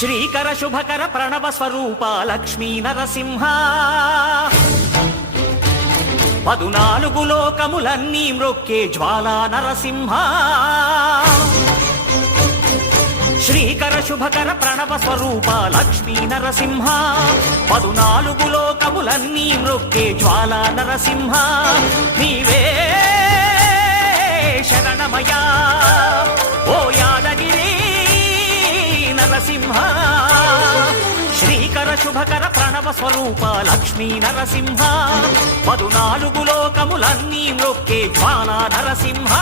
శ్రీకర శుభకర ప్రణవ స్వరూప లక్ష్మీ నరసింహ 14 లోకములన్నీ మ్రొక్కే జ్వాలా నరసింహ శ్రీకర శుభకర ప్రణవ స్వరూప లక్ష్మీ నరసింహ 14 లోకములన్నీ మ్రొక్కే జ్వాలా నరసింహ నీవే శరణమయా ఓ యాదగిరి నరసింహ శ్రీకర శుభకర ప్రణవ స్వరూప లక్ష్మీ నరసింహ 14 లోకములన్నీ మ్రొక్కే జ్వాలా నరసింహ